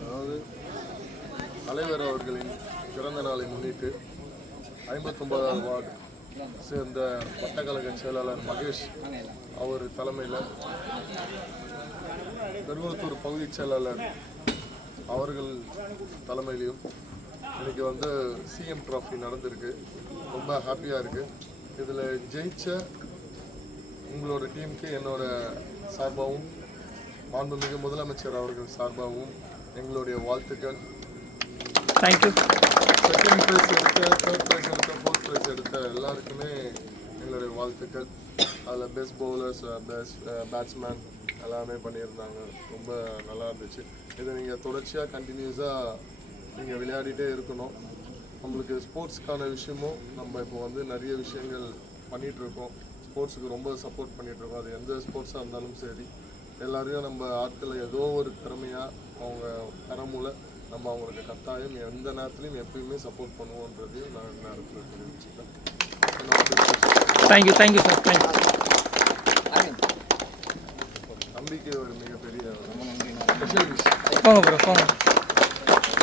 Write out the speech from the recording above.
அதாவது தலைவர் அவர்களின் பிறந்த நாளை முன்னிட்டு 59வது வார்டு சேர்ந்த வட்டக்கழக செயலாளர் மகேஷ் அவர் தலைமையில் பெருங்குளத்தூர் பகுதி செயலாளர் அவர்கள் தலைமையிலையும் இன்றைக்கி வந்து சிஎம் ட்ராஃபி நடந்திருக்கு. ரொம்ப ஹாப்பியாக இருக்குது. இதில் ஜெயிச்ச உங்களோட டீமுக்கு என்னோட சார்பாகவும் மாண்புமிகு முதலமைச்சர் அவர்கள் சார்பாகவும் எங்களுடைய வாழ்த்துக்கள். தேங்க்யூ. செகண்ட் ப்ரைஸ் எடுத்த, தேர்ட் ப்ரைஸ் எடுத்த, ஃபோர்த் ப்ரைஸ் எடுத்த எல்லாருக்குமே எங்களுடைய வாழ்த்துக்கள். அதில் பெஸ்ட் பவுலர்ஸ், பெஸ்ட் பேட்ஸ்மேன் எல்லாமே பண்ணியிருந்தாங்க. ரொம்ப நல்லா இருந்துச்சு. இதை நீங்கள் தொடர்ச்சியாக கண்டினியூஸாக நீங்கள் விளையாடிட்டே இருக்கணும். நம்மளுக்கு ஸ்போர்ட்ஸ்க்கான விஷயமும் நம்ம இப்போ வந்து நிறைய விஷயங்கள் பண்ணிகிட்ருக்கோம். ஸ்போர்ட்ஸுக்கு ரொம்ப சப்போர்ட் பண்ணிகிட்ருக்கோம். அது எந்த ஸ்போர்ட்ஸாக இருந்தாலும் சரி, எல்லாரையும் நம்ம ஆட்களை ஏதோ ஒரு திறமையாக அவங்க திறமுல நம்ம அவங்களுக்கு கட்டாயம் எந்த நேரத்துலையும் எப்பயுமே சப்போர்ட் பண்ணுவோன்றதையும் நான் நேரத்தில் தெரிவிச்சுக்கிறேன். Thank you thank you sir. தேங்க்யூ. நம்பிக்கை ஒரு மிகப்பெரிய போங்க ப்ரோ போங்க.